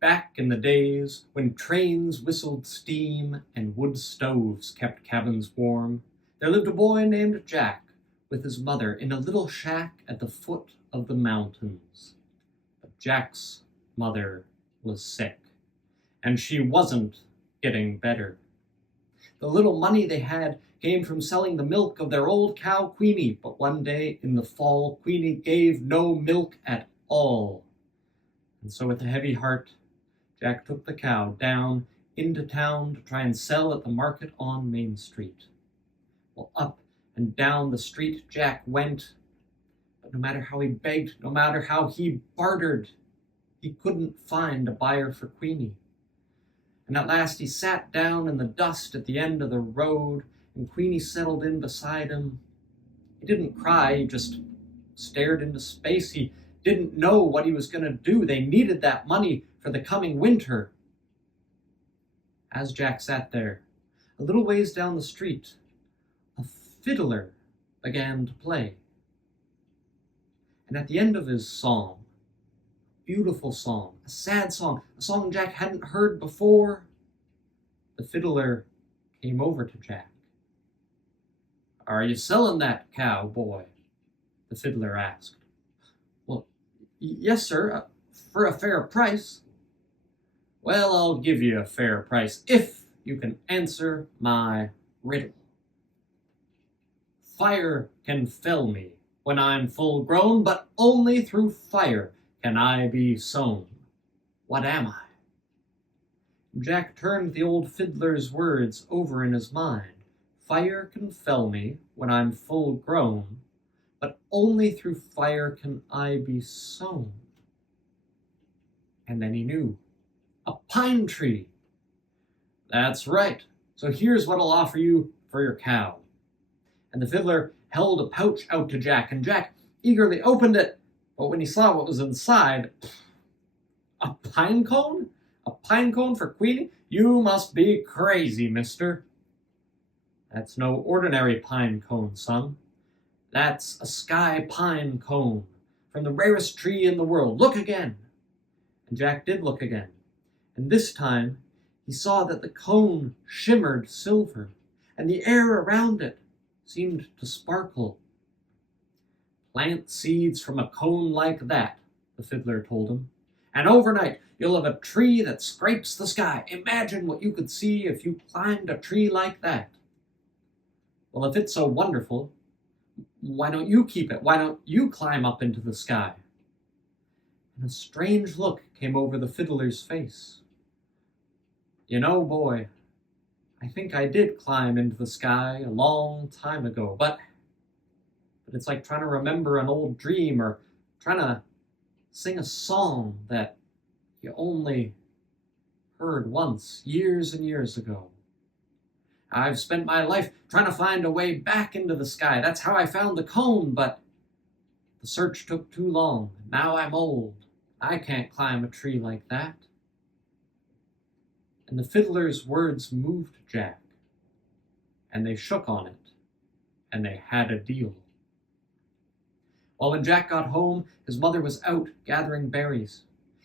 Back in the days when trains whistled steam and wood stoves kept cabins warm, there lived a boy named Jack with his mother in a little shack at the foot of the mountains. But Jack's mother was sick, and she wasn't getting better. The little money they had came from selling the milk of their old cow Queenie, but one day in the fall, Queenie gave no milk at all. And so with a heavy heart, Jack took the cow down into town to try and sell at the market on Main Street. Well, up and down the street Jack went, but no matter how he begged, no matter how he bartered, he couldn't find a buyer for Queenie. And at last he sat down in the dust at the end of the road, and Queenie settled in beside him. He didn't cry, he just stared into space. He didn't know what he was going to do. They needed that money for the coming winter. As Jack sat there, a little ways down the street, a fiddler began to play. And at the end of his song, beautiful song, a sad song, a song Jack hadn't heard before, the fiddler came over to Jack. "Are you selling that cow, boy?" the fiddler asked. "Well, yes, sir, for a fair price." "Well, I'll give you a fair price if you can answer my riddle. Fire can fell me when I'm full grown, but only through fire can I be sown. What am I?" Jack turned the old fiddler's words over in his mind. Fire can fell me when I'm full grown, but only through fire can I be sown. And then he knew. A pine tree. "That's right. So here's what I'll offer you for your cow." And the fiddler held a pouch out to Jack, and Jack eagerly opened it. But when he saw what was inside, a pine cone? A pine cone for Queenie? "You must be crazy, mister." "That's no ordinary pine cone, son. That's a sky pine cone from the rarest tree in the world. Look again." And Jack did look again. And this time he saw that the cone shimmered silver, and the air around it seemed to sparkle. "Plant seeds from a cone like that," the fiddler told him, "and overnight you'll have a tree that scrapes the sky. Imagine what you could see if you climbed a tree like that." "Well, if it's so wonderful, why don't you keep it? Why don't you climb up into the sky?" And a strange look came over the fiddler's face. "You know, boy, I think I did climb into the sky a long time ago, but it's like trying to remember an old dream or trying to sing a song that you only heard once, years and years ago. I've spent my life trying to find a way back into the sky. That's how I found the cone, but the search took too long. Now I'm old. I can't climb a tree like that." And the fiddler's words moved Jack, and they shook on it, and they had a deal. Well, when Jack got home, his mother was out gathering berries.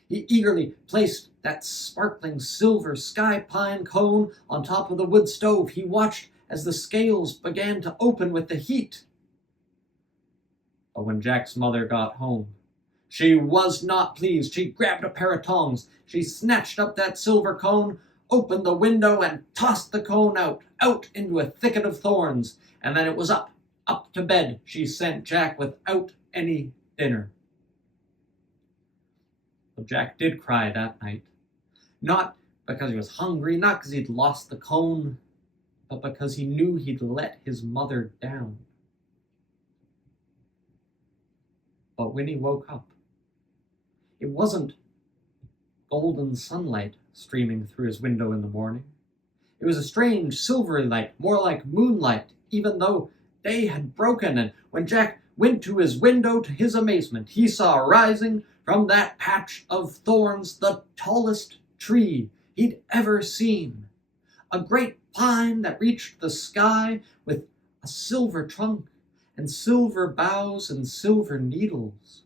He eagerly placed that sparkling silver sky pine cone on top of the wood stove. He watched as the scales began to open with the heat. But when Jack's mother got home, she was not pleased. She grabbed a pair of tongs. She snatched up that silver cone, opened the window, and tossed the cone out into a thicket of thorns. And then it was up to bed she sent Jack without any dinner. But Jack did cry that night. Not because he was hungry, not because he'd lost the cone, but because he knew he'd let his mother down. But when he woke up, it wasn't golden sunlight streaming through his window in the morning. It was a strange silvery light, more like moonlight, even though day had broken. And when Jack went to his window, to his amazement, he saw rising from that patch of thorns the tallest tree he'd ever seen. A great pine that reached the sky with a silver trunk and silver boughs and silver needles.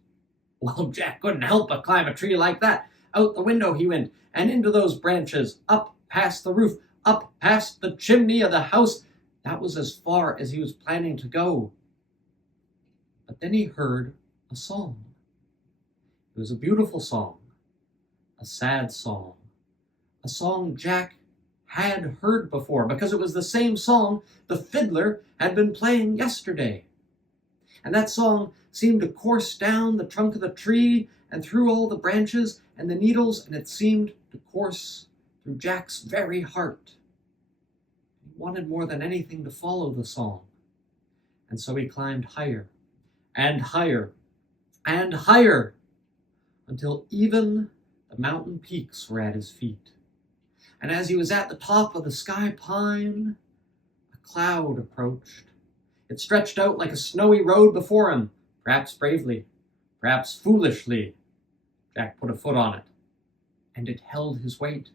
Well, Jack couldn't help but climb a tree like that. Out the window he went, and into those branches, up past the roof, up past the chimney of the house. That was as far as he was planning to go. But then he heard a song. It was a beautiful song, a sad song, a song Jack had heard before, because it was the same song the fiddler had been playing yesterday. And that song seemed to course down the trunk of the tree and through all the branches and the needles, and it seemed to course through Jack's very heart. He wanted more than anything to follow the song, and so he climbed higher and higher and higher until even the mountain peaks were at his feet. And as he was at the top of the sky pine, a cloud approached. It stretched out like a snowy road before him, perhaps bravely, perhaps foolishly. Jack put a foot on it, and it held his weight.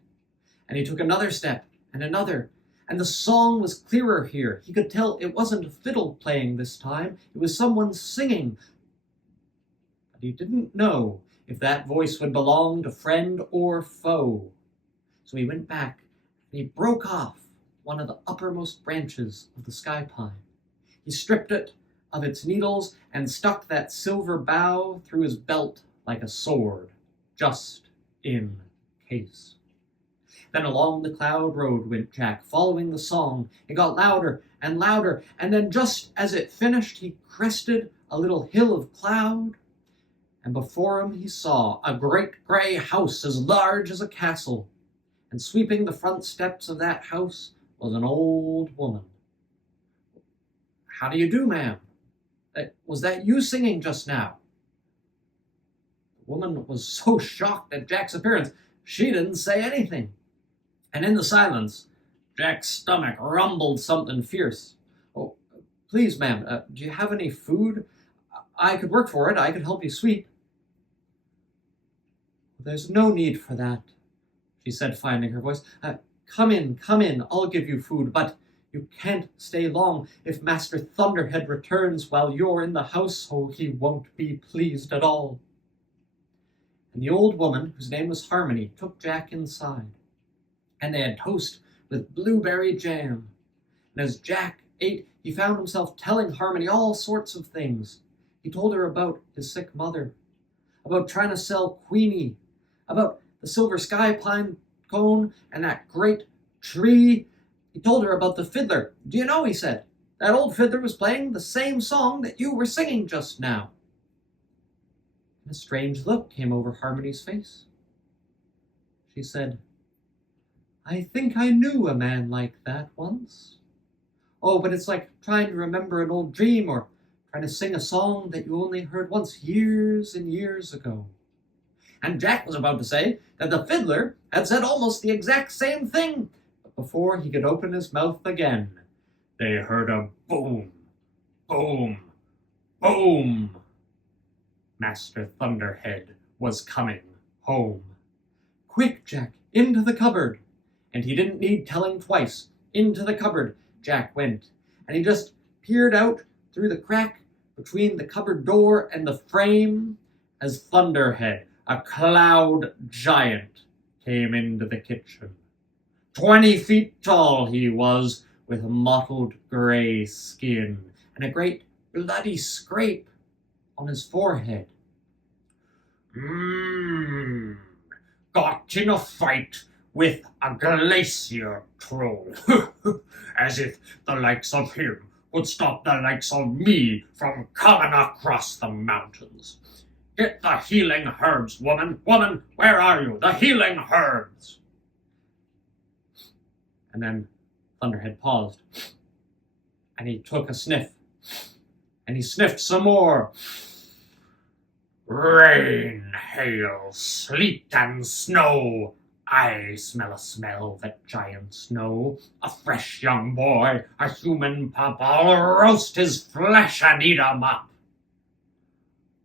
And he took another step, and another, and the song was clearer here. He could tell it wasn't a fiddle playing this time, it was someone singing. But he didn't know if that voice would belong to friend or foe. So he went back, and he broke off one of the uppermost branches of the sky pine. He stripped it of its needles and stuck that silver bough through his belt like a sword, just in case. Then along the cloud road went Jack, following the song. It got louder and louder, and then just as it finished, he crested a little hill of cloud, and before him he saw a great gray house as large as a castle. And sweeping the front steps of that house was an old woman. "How do you do, ma'am? Was that you singing just now?" The woman was so shocked at Jack's appearance, she didn't say anything. And in the silence, Jack's stomach rumbled something fierce. "Oh, please, ma'am, do you have any food? I could work for it. I could help you sweep." "There's no need for that," she said, finding her voice. Come in, I'll give you food, but you can't stay long. If Master Thunderhead returns while you're in the house, oh, he won't be pleased at all." And the old woman, whose name was Harmony, took Jack inside, and they had toast with blueberry jam. And as Jack ate, he found himself telling Harmony all sorts of things. He told her about his sick mother, about trying to sell Queenie, about the silver sky pine cone and that great tree. He told her about the fiddler. "Do you know," he said, "that old fiddler was playing the same song that you were singing just now." And a strange look came over Harmony's face. She said, "I think I knew a man like that once. Oh, but it's like trying to remember an old dream, or trying to sing a song that you only heard once years and years ago." And Jack was about to say that the fiddler had said almost the exact same thing, but before he could open his mouth again, they heard a boom, boom, boom. Master Thunderhead was coming home. "Quick, Jack, into the cupboard." And he didn't need telling twice. Into the cupboard Jack went, and he just peered out through the crack between the cupboard door and the frame as Thunderhead, a cloud giant, came into the kitchen. 20 feet tall he was, with mottled gray skin and a great bloody scrape on his forehead. Got in a fight with a glacier troll. As if the likes of him would stop the likes of me from coming across the mountains. Get the healing herbs, woman. Woman, where are you? The healing herbs. And then Thunderhead paused, and he took a sniff, and he sniffed some more. Rain, hail, sleet, and snow. I smell a smell that giants know. A fresh young boy, a human pup. I'll roast his flesh and eat him up.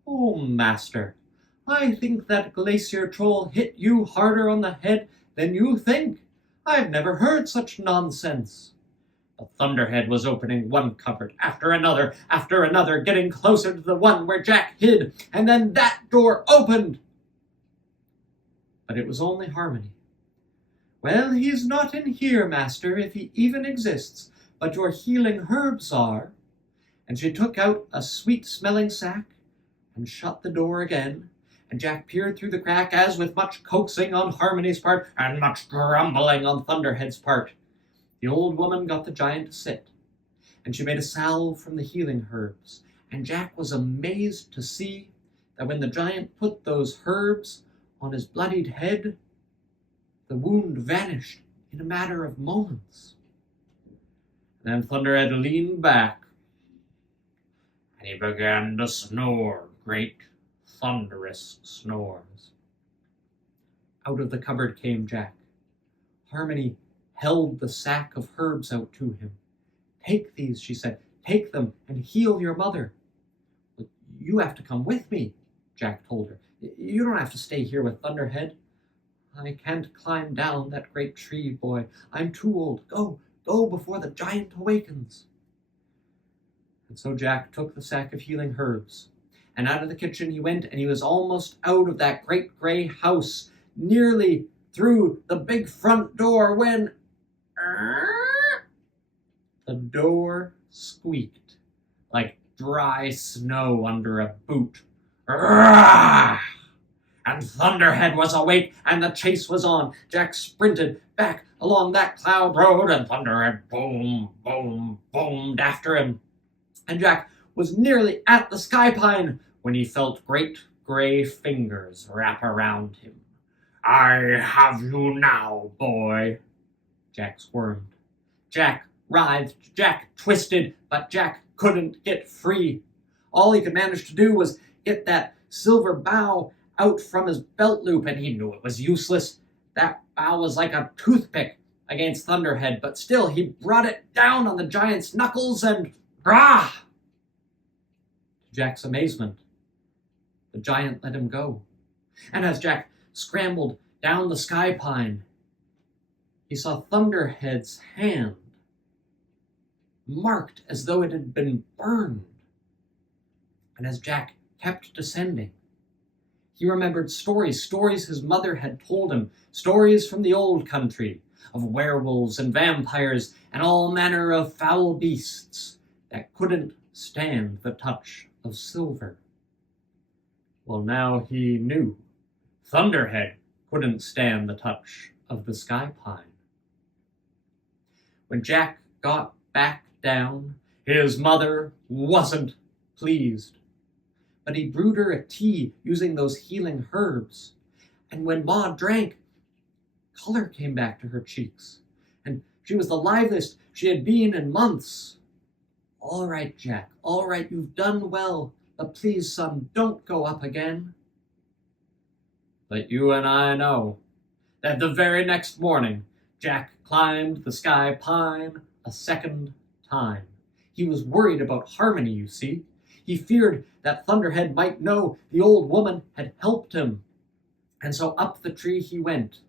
"Oh, Master, I think that glacier troll hit you harder on the head than you think. I've never heard such nonsense." But Thunderhead was opening one cupboard after another, getting closer to the one where Jack hid, and then that door opened. But it was only Harmony. "Well, he's not in here, master, if he even exists, but your healing herbs are." And she took out a sweet-smelling sack and shut the door again, and Jack peered through the crack as, with much coaxing on Harmony's part and much grumbling on Thunderhead's part, the old woman got the giant to sit, and she made a salve from the healing herbs, and Jack was amazed to see that when the giant put those herbs on his bloodied head, the wound vanished in a matter of moments. Then Thunderhead leaned back, and he began to snore great, thunderous snores. Out of the cupboard came Jack. Harmony held the sack of herbs out to him. "Take these," she said. "Take them and heal your mother." "But you have to come with me," Jack told her. "You don't have to stay here with Thunderhead." "I can't climb down that great tree, boy. I'm too old. Go before the giant awakens." And so Jack took the sack of healing herbs, and out of the kitchen he went, and he was almost out of that great gray house, nearly through the big front door, when the door squeaked like dry snow under a boot. And Thunderhead was awake, and the chase was on. Jack sprinted back along that cloud road, and Thunderhead boom, boom, boomed after him. And Jack was nearly at the sky pine when he felt great gray fingers wrap around him. "I have you now, boy," Jack squirmed. Jack writhed, Jack twisted, but Jack couldn't get free. All he could manage to do was get that silver bow out from his belt loop, and he knew it was useless. That bow was like a toothpick against Thunderhead, but still he brought it down on the giant's knuckles, and to Jack's amazement, the giant let him go. And as Jack scrambled down the sky pine, he saw Thunderhead's hand, marked as though it had been burned. And as Jack kept descending, he remembered stories his mother had told him, stories from the old country, of werewolves and vampires and all manner of foul beasts that couldn't stand the touch of silver. Well, now he knew Thunderhead couldn't stand the touch of the sky pine. When Jack got back down, his mother wasn't pleased. But he brewed her a tea using those healing herbs. And when Ma drank, color came back to her cheeks, and she was the liveliest she had been in months. "All right, Jack, all right, you've done well, but please, son, don't go up again." But you and I know that the very next morning, Jack climbed the sky pine a second time. He was worried about Harmony, you see. He feared that Thunderhead might know the old woman had helped him. And so up the tree he went,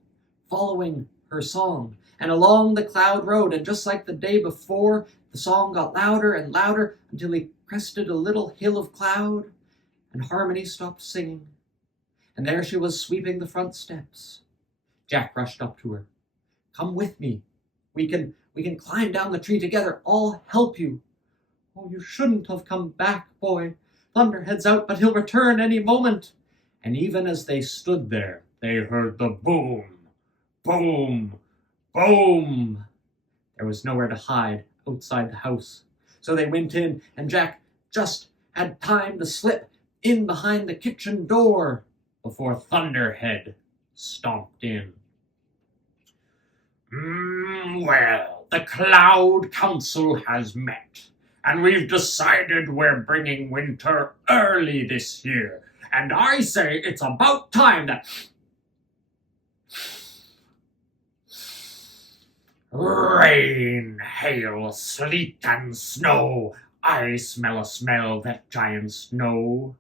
following her song, and along the cloud road, and just like the day before, the song got louder and louder until he crested a little hill of cloud, and Harmony stopped singing. And there she was, sweeping the front steps. Jack rushed up to her. "Come with me. We can climb down the tree together. I'll help you." "Oh, you shouldn't have come back, boy. Thunderhead's out, but he'll return any moment." And even as they stood there, they heard the boom, boom, boom. There was nowhere to hide outside the house. So they went in, and Jack just had time to slip in behind the kitchen door before Thunderhead stomped in. Well, the Cloud Council has met, and we've decided we're bringing winter early this year. And I say it's about time that rain, hail, sleet, and snow. I smell a smell that giants know.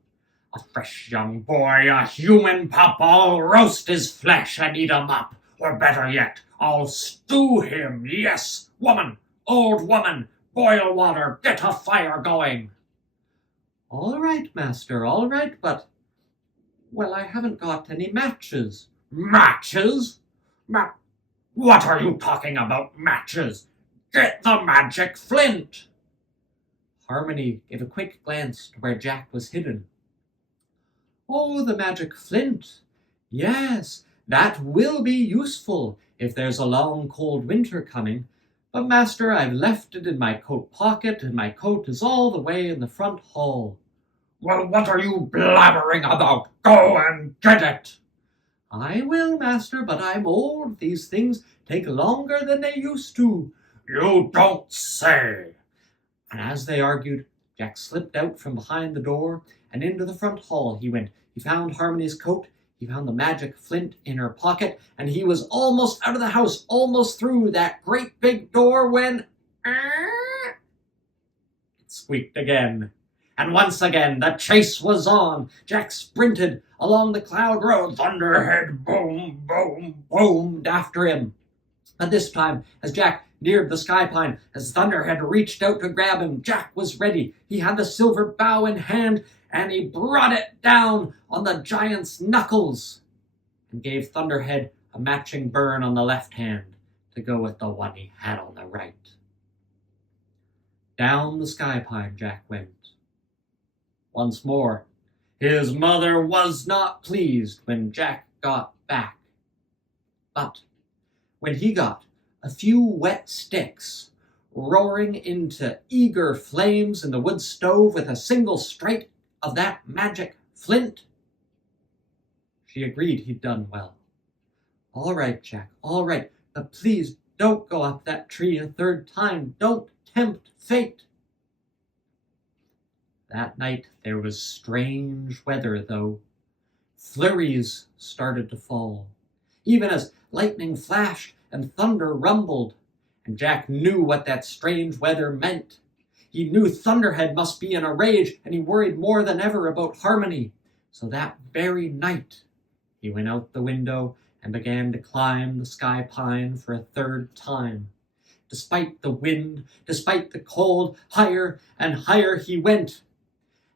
A fresh young boy, a human pup, I'll roast his flesh and eat him up. Or better yet, I'll stew him. Yes, woman, old woman, boil water, get a fire going. "All right, master, all right, but, well, I haven't got any matches. Matches? What are you talking about, matches? Get the magic flint! Harmony gave a quick glance to where Jack was hidden. Oh, the magic flint! Yes, that will be useful if there's a long cold winter coming. But, master, I've left it in my coat pocket, and my coat is all the way in the front hall. Well, what are you blabbering about? Go and get it! I will, master, but I'm old. These things take longer than they used to. You don't say! And as they argued, Jack slipped out from behind the door, and into the front hall he went. He found Harmony's coat, he found the magic flint in her pocket, and he was almost out of the house, almost through that great big door when... it squeaked again. And once again the chase was on. Jack sprinted along the cloud road. Thunderhead boom, boom, Boomed after him. But this time, as Jack neared the sky pine, as Thunderhead reached out to grab him, Jack was ready. He had the silver bough in hand, and he brought it down on the giant's knuckles and gave Thunderhead a matching burn on the left hand to go with the one he had on the right. Down the sky pine Jack went. Once more, his mother was not pleased when Jack got back. But when he got a few wet sticks roaring into eager flames in the wood stove with a single strike of that magic flint, she agreed he'd done well. All right, Jack, all right, but please don't go up that tree a third time. Don't tempt fate. That night there was strange weather, though. Flurries started to fall, even as lightning flashed and thunder rumbled, and Jack knew what that strange weather meant. He knew Thunderhead must be in a rage, and he worried more than ever about Harmony. So that very night, he went out the window and began to climb the sky pine for a third time. Despite the wind, despite the cold, higher and higher he went.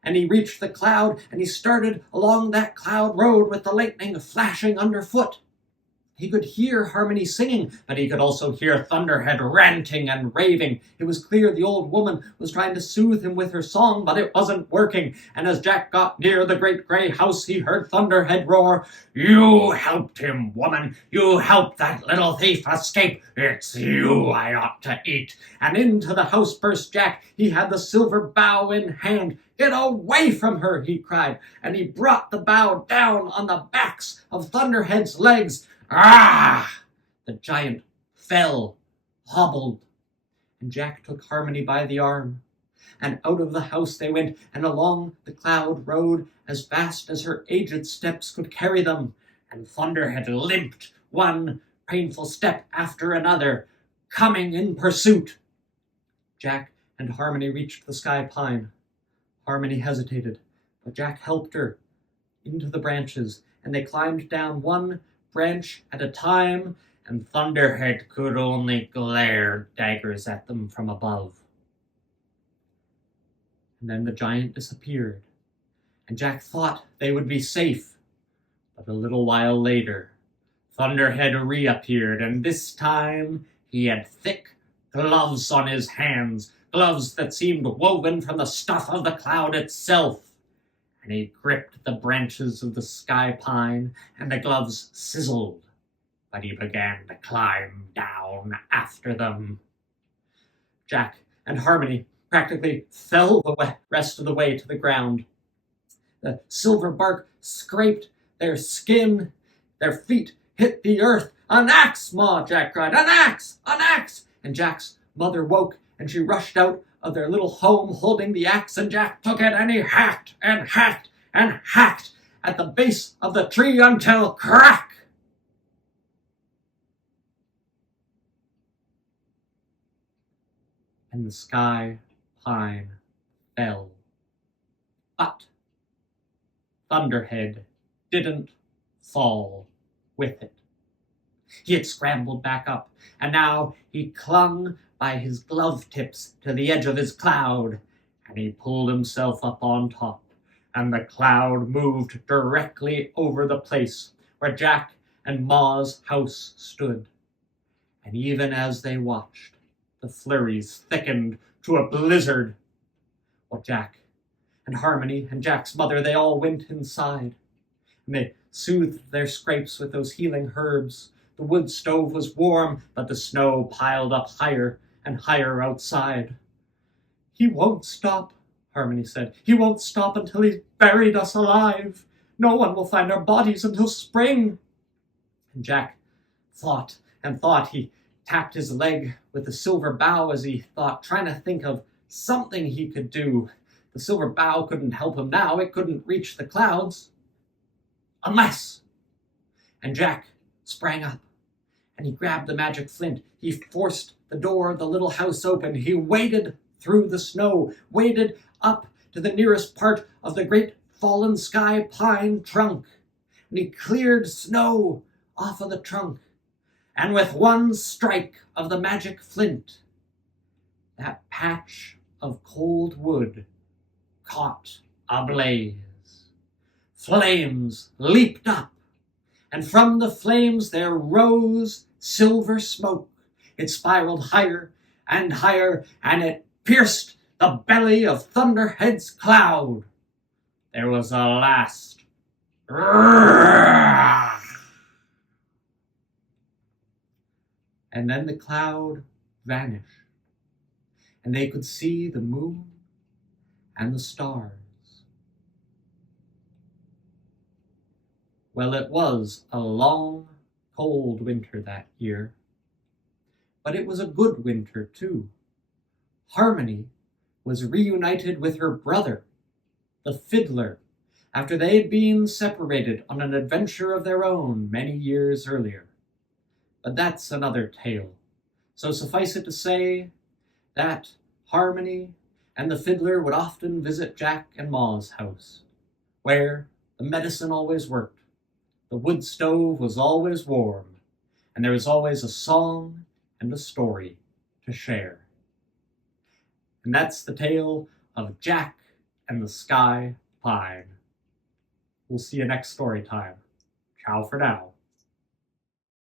And he reached the cloud, and he started along that cloud road with the lightning flashing underfoot. He could hear Harmony singing, but he could also hear Thunderhead ranting and raving. It was clear the old woman was trying to soothe him with her song, but it wasn't working. And as Jack got near the great grey house, he heard Thunderhead roar, "You helped him, woman! You helped that little thief escape! It's you I ought to eat!" And into the house burst Jack. He had the silver bough in hand. "Get away from her!" he cried, and he brought the bough down on the backs of Thunderhead's legs. Ah! The giant fell, hobbled, and Jack took Harmony by the arm. And out of the house they went, and along the cloud road as fast as her aged steps could carry them. And Thunderhead limped one painful step after another, coming in pursuit. Jack and Harmony reached the sky pine. Harmony hesitated, but Jack helped her into the branches, and they climbed down one branch at a time, and Thunderhead could only glare daggers at them from above. And then the giant disappeared, and Jack thought they would be safe. But a little while later, Thunderhead reappeared, and this time he had thick gloves on his hands, gloves that seemed woven from the stuff of the cloud itself. And he gripped the branches of the sky pine, and the gloves sizzled, but he began to climb down after them. Jack and Harmony practically fell the rest of the way to the ground. The silver bark scraped their skin, their feet hit the earth. "An axe, Ma!" Jack cried. "An axe! An axe!" And Jack's mother woke, and she rushed out of their little home holding the axe, and Jack took it, and he hacked and hacked and hacked at the base of the tree until crack! And the sky pine fell. But Thunderhead didn't fall with it. He had scrambled back up, and now he clung by his glove tips to the edge of his cloud, and he pulled himself up on top, and the cloud moved directly over the place where Jack and Ma's house stood. And even as they watched, the flurries thickened to a blizzard. Well, Jack and Harmony and Jack's mother, they all went inside, and they soothed their scrapes with those healing herbs. The wood stove was warm, but the snow piled up higher and higher outside. "He won't stop," Harmony said. "He won't stop until he's buried us alive. No one will find our bodies until spring." And Jack thought and thought. He tapped his leg with the silver bough as he thought, trying to think of something he could do. The silver bough couldn't help him now. It couldn't reach the clouds. Unless... And Jack sprang up, and he grabbed the magic flint. He forced the door of the little house open. He waded through the snow, waded up to the nearest part of the great fallen sky pine trunk, and he cleared snow off of the trunk. And with one strike of the magic flint, that patch of cold wood caught ablaze. Flames leaped up, and from the flames there rose silver smoke. It spiraled higher and higher, and it pierced the belly of Thunderhead's cloud. There was a last and then the cloud vanished, and they could see the moon and the stars. Well, it was a long, cold winter that year, but it was a good winter, too. Harmony was reunited with her brother, the fiddler, after they had been separated on an adventure of their own many years earlier. But that's another tale. So suffice it to say that Harmony and the fiddler would often visit Jack and Ma's house, where the medicine always worked, the wood stove was always warm, and there was always a song and a story to share. And that's the tale of Jack and the Sky Pine. We'll see you next story time. Ciao for now.